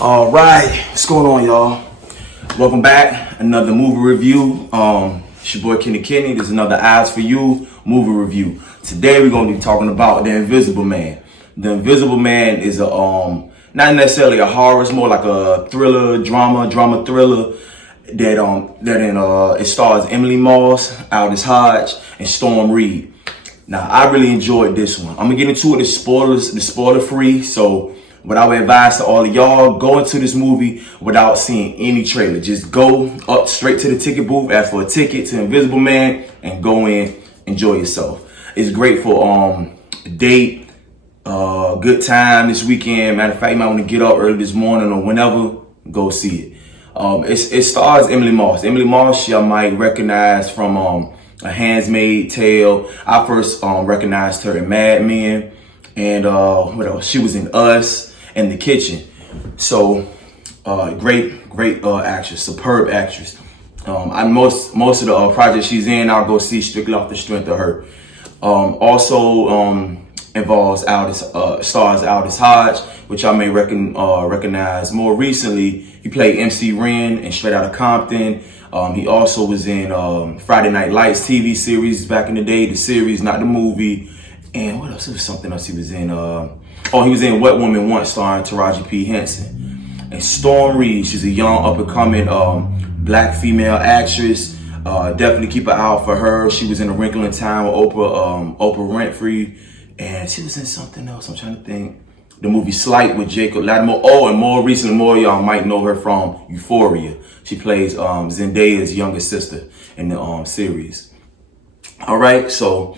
All right, what's going on, y'all? Welcome back. Another movie review. It's your boy Kenny Kenny. This is another Eyes for You movie review. Today we're gonna be talking about The Invisible Man. The Invisible Man is a not necessarily a horror. It's more like a thriller, drama thriller. It stars Emily Moss, Aldous Hodge, and Storm Reed. Now I really enjoyed this one. I'm gonna get into it. The spoiler free. So what I would advise to all of y'all, go into this movie without seeing any trailer. Just go up straight to the ticket booth, ask for a ticket to Invisible Man, and go in, enjoy yourself. It's great for a date, good time this weekend. Matter of fact, you might want to get up early this morning or whenever, go see it. It stars Emily Moss. Emily Moss, y'all might recognize from A Handmaid's Tale. I first recognized her in Mad Men, and what else? She was in Us and The Kitchen. So great actress, superb actress. Most of the projects she's in, I'll go see strictly off the strength of her. Also involves stars Aldous Hodge, which I may recognize more recently. He played MC Ren in Straight Outta Compton. He also was in Friday Night Lights TV series back in the day, the series, not the movie. And what else? There was something else he was in. He was in What Woman Wants, starring Taraji P. Henson. And Storm Reed, she's a young, up-and-coming black female actress. Definitely keep an eye out for her. She was in A Wrinkle in Time with Oprah Winfrey. And she was in something else. I'm trying to think. The movie Slight with Jacob Latimore. Oh, and more recently, more of y'all might know her from Euphoria. She plays Zendaya's younger sister in the series. All right, so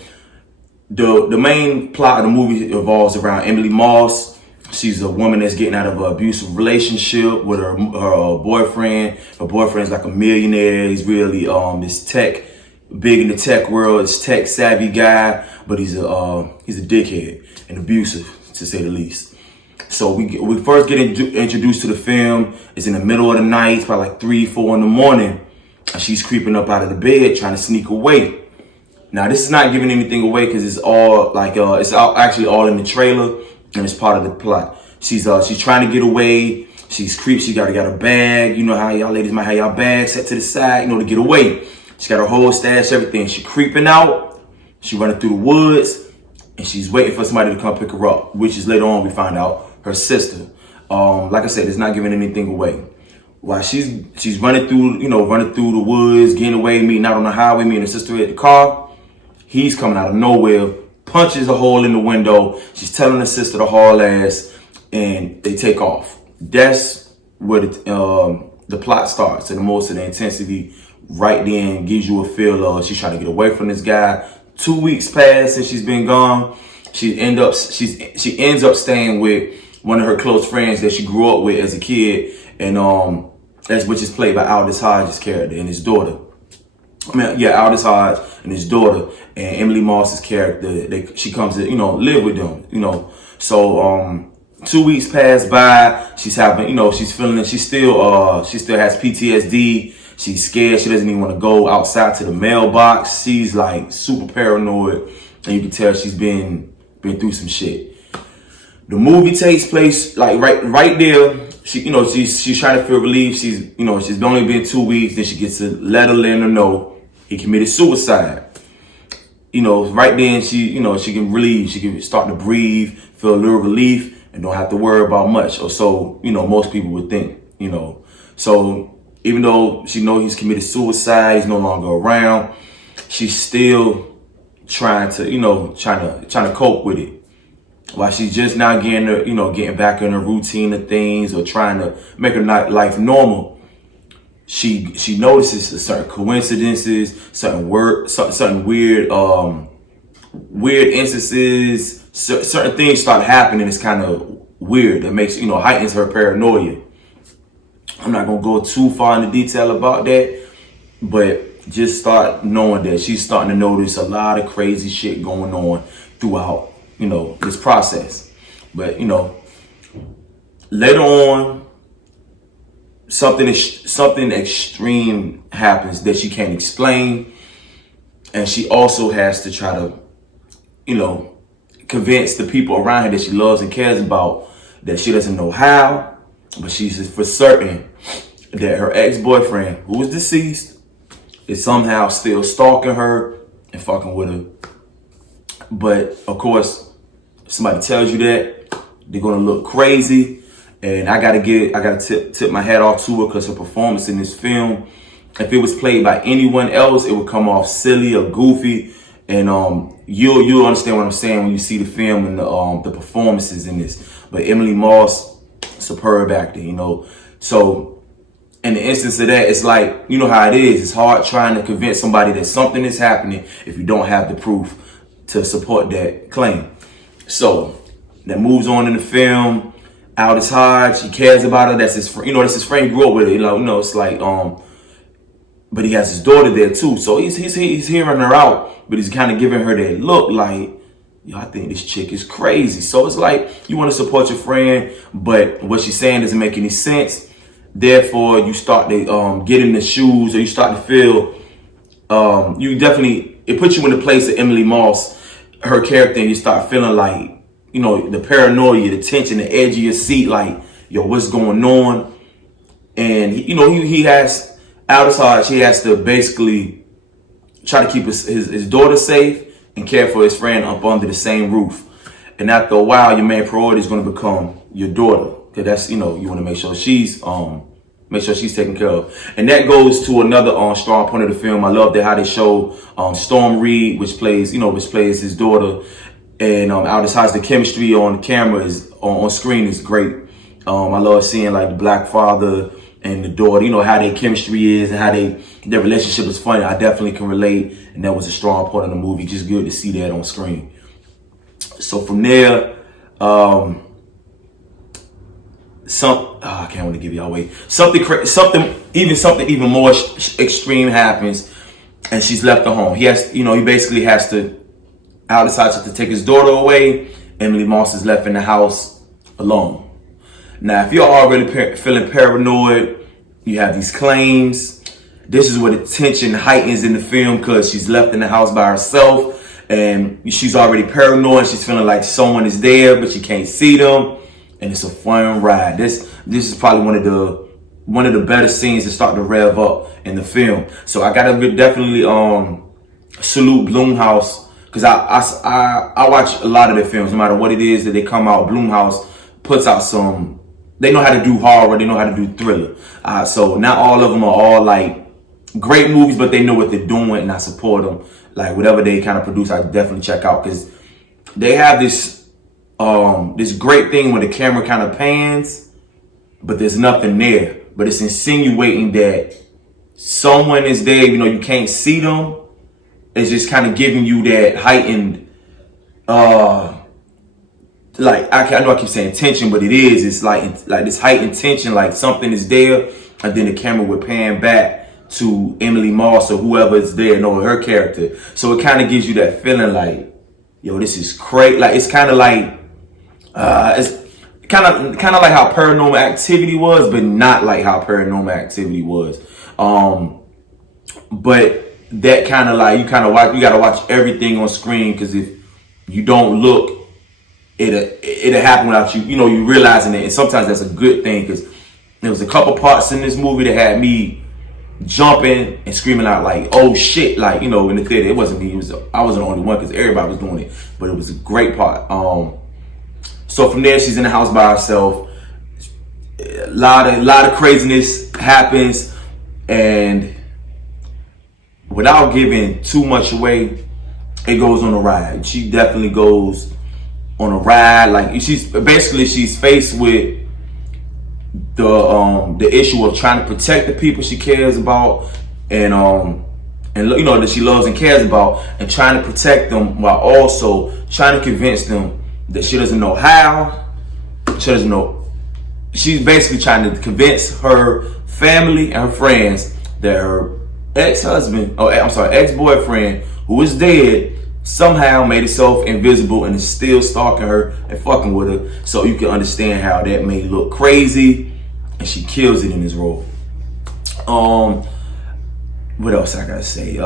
the main plot of the movie revolves around Emily Moss. She's a woman that's getting out of an abusive relationship with her boyfriend. Her boyfriend's like a millionaire. He's really big in the tech world. He's tech savvy guy, but he's a dickhead and abusive, to say the least. So we first get introduced to the film. It's in the middle of the night. It's probably like 3, 4 in the morning. And she's creeping up out of the bed, trying to sneak away. Now, this is not giving anything away because it's all like actually all in the trailer, and it's part of the plot. She's trying to get away. She's creepy. She got a bag. You know how y'all ladies might have y'all bag set to the side, to get away. She got her whole stash, everything. She creeping out. She running through the woods, and she's waiting for somebody to come pick her up, which is later on we find out her sister. Like I said, it's not giving anything away. While she's running through the woods, getting away, meeting out on the highway, me and her sister at the car. He's coming out of nowhere, punches a hole in the window. She's telling her sister to haul ass, and they take off. That's where the plot starts, and the most of the intensity right then gives you a feel of she's trying to get away from this guy. 2 weeks passed since she's been gone. She ends up staying with one of her close friends that she grew up with as a kid, and which is played by Aldous Hodge's character and his daughter. Aldous Hodge and his daughter, and Emily Moss's character. She comes to live with them. So 2 weeks pass by. She's having she's feeling. She still has PTSD. She's scared. She doesn't even want to go outside to the mailbox. She's like super paranoid, and you can tell she's been through some shit. The movie takes place like right there. She's trying to feel relief. She's only been 2 weeks. Then she gets a letter letting her know he committed suicide. Right then she can start to breathe, feel a little relief, and don't have to worry about much, or so most people would think. So even though she knows he's committed suicide, he's no longer around, she's still trying to cope with it. While she's just now getting back in her routine of things, or trying to make her life normal, she notices certain coincidences, certain weird instances, certain things start happening. It's kind of weird. That makes heightens her paranoia. I'm not gonna go too far into detail about that, but just start knowing that she's starting to notice a lot of crazy shit going on throughout this process. But later on, something extreme happens that she can't explain, and she also has to try to convince the people around her that she loves and cares about that she doesn't know how, but she's for certain that her ex-boyfriend, who is deceased, is somehow still stalking her and fucking with her. But of course, if somebody tells you that, they're gonna look crazy. And I gotta tip my hat off to her because her performance in this film, if it was played by anyone else, it would come off silly or goofy. And you'll understand what I'm saying when you see the film and the performances in this. But Emily Moss, superb acting, you know. So in the instance of that, it's like, you know how it is. It's hard trying to convince somebody that something is happening if you don't have the proof to support that claim. So that moves on in the film. Aldis Hodge, he cares about her. That's his friend. You know, that's his friend. He grew up with her. You know, it's like but he has his daughter there too. So he's hearing her out, but he's kind of giving her that look like, yo, I think this chick is crazy. So it's like you want to support your friend, but what she's saying doesn't make any sense. Therefore, you start to get in the shoes, or you start to feel it puts you in the place of Emily Moss, her character, and you start feeling like, you know, the paranoia, the tension, the edge of your seat, like, yo, what's going on? And you know, he has Aldis Hodge. He has to basically try to keep his daughter safe and care for his friend up under the same roof. And after a while, your main priority is going to become your daughter, because that's, you know, you want to make sure she's taken care of. And that goes to another strong point of the film. I love that how they show Storm Reed, which plays his daughter, and Aldis Hodge. The chemistry on camera is on screen is great. I love seeing like the black father and the daughter, you know, how their chemistry is and how their relationship is funny. I definitely can relate, and that was a strong part of the movie. Just good to see that on screen. So from there, I can't want to give y'all away. Something even more extreme happens, and she's left at home. He basically has to. Aldis Hodge has to take his daughter away. Emily Moss is left in the house alone. Now, if you're already feeling paranoid, you have these claims. This is where the tension heightens in the film, because she's left in the house by herself, and she's already paranoid. She's feeling like someone is there, but she can't see them. And it's a fun ride. This is probably one of the better scenes to start to rev up in the film. So I gotta definitely salute Blumhouse, because I watch a lot of their films. No matter what it is that they come out, Blumhouse puts out some. They know how to do horror. They know how to do thriller. So not all of them are all like great movies, but they know what they're doing, and I support them. Like whatever they kind of produce, I definitely check out, because they have this great thing when the camera kind of pans, but there's nothing there. But it's insinuating that someone is there, you know, you can't see them. It's just kind of giving you that heightened, like I know I keep saying tension, but it's like this heightened tension, like something is there, and then the camera would pan back to Emily Moss or whoever is there, knowing her character. So it kind of gives you that feeling like, yo, this is crazy. Like it's kind of like. It's kind of like how Paranormal Activity was, but not like how Paranormal Activity was. But that kind of like you gotta watch everything on screen, because if you don't look, it'll happen without you. You know, you realizing it, and sometimes that's a good thing, because there was a couple parts in this movie that had me jumping and screaming out like, "Oh shit!" Like, you know, in the theater. It wasn't me. I wasn't the only one, because everybody was doing it. But it was a great part. So from there, she's in the house by herself. A lot of craziness happens, and without giving too much away, it goes on a ride. She definitely goes on a ride. Like she's faced with the issue of trying to protect the people she cares about, and you know, that she loves and cares about, and trying to protect them while also trying to convince them that she doesn't know how. She doesn't know. She's basically trying to convince her family and her friends that her ex-boyfriend, who is dead, somehow made himself invisible and is still stalking her and fucking with her. So you can understand how that may look crazy, and she kills it in this role. What else I gotta say?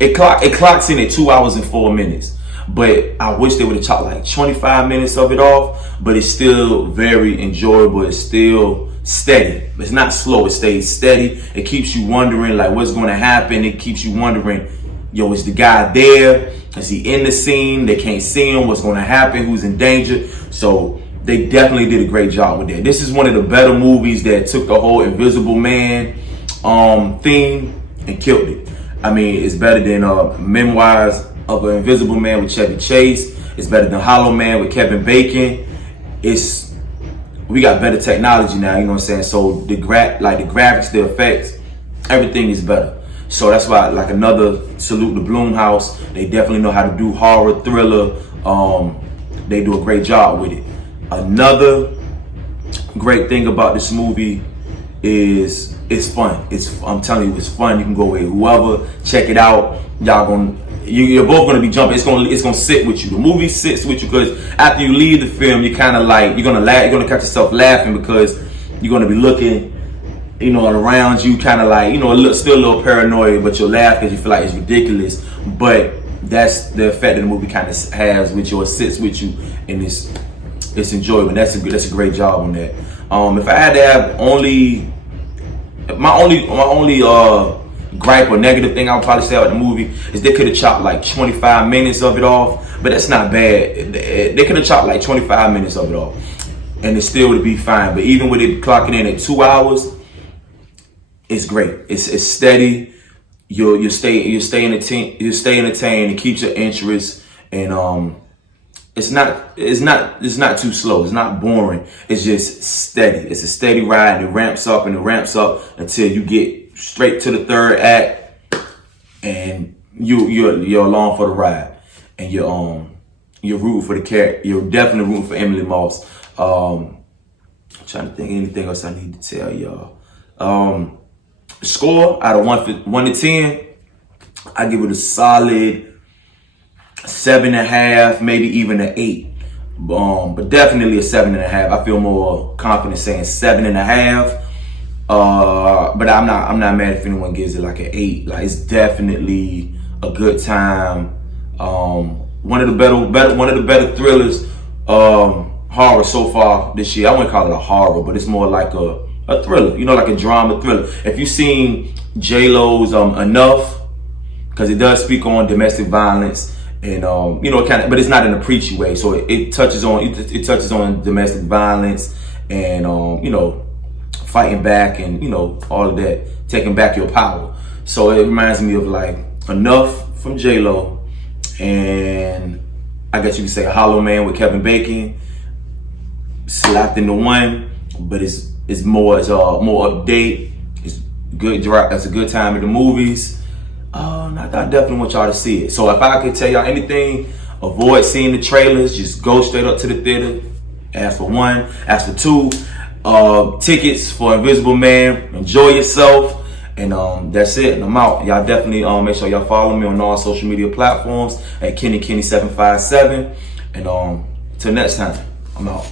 It clocks in at 2 hours and 4 minutes. but I wish they would have chopped like 25 minutes of it off, but it's still very enjoyable. It's still steady. It's not slow. It stays steady. It keeps you wondering like what's going to happen. It keeps you wondering, yo, is the guy there? Is he in the scene? They can't see him. What's going to happen? Who's in danger? So they definitely did a great job with that. This is one of the better movies that took the whole Invisible Man theme and killed it. I mean, it's better than Memoirs of an Invisible Man with Chevy Chase. It's better than Hollow Man with Kevin Bacon. We got better technology now, you know what I'm saying? So the graphics, the effects, everything is better. So that's why, like, another salute to Blumhouse. They definitely know how to do horror, thriller. They do a great job with it. Another great thing about this movie is it's fun. I'm telling you, it's fun. You can go with whoever, check it out. You're both gonna be jumping. It's gonna sit with you. The movie sits with you because after you leave the film, you kind of like you're gonna laugh. You're gonna catch yourself laughing because you're gonna be looking, you know, around you, kind of like, you know, still a little paranoid, but you'll laugh because you feel like it's ridiculous. But that's the effect that the movie kind of has with you, or sits with you, and it's enjoyable. That's a great job on that. If I had to have my only gripe or negative thing I would probably say about the movie is they could have chopped like 25 minutes of it off, but that's not bad. They could have chopped like 25 minutes of it off, and it still would be fine. But even with it clocking in at 2 hours, it's great. It's steady. You stay entertained. It keeps your interest, and it's not too slow. It's not boring. It's just steady. It's a steady ride, and it ramps up until you get straight to the third act, and you're along for the ride, and you're rooting for the character. You're definitely rooting for Emily Moss. I'm trying to think anything else I need to tell y'all. Score out of 1 to 10, I give it a solid 7.5, maybe even an 8. But definitely a 7.5. I feel more confident saying 7.5. But I'm not mad if anyone gives it like an 8. Like, it's definitely a good time. One of the better thrillers, horror so far this year. I wouldn't call it a horror, but it's more like a thriller, you know, like a drama thriller. If you've seen J-Lo's Enough, because it does speak on domestic violence, and you know, kind of, but it's not in a preachy way. So it touches on domestic violence, and you know, fighting back, and you know, all of that, taking back your power. So it reminds me of like Enough from J-Lo, and I guess you could say Hollow Man with Kevin Bacon, slapped into one, but it's more update. It's good. That's a good time in the movies. I definitely want y'all to see it. So if I could tell y'all anything, avoid seeing the trailers. Just go straight up to the theater. As for 1, as for 2, tickets for Invisible Man. Enjoy yourself, and that's it. And I'm out. Y'all definitely make sure y'all follow me on all social media platforms at KennyKenny757. And till next time, I'm out.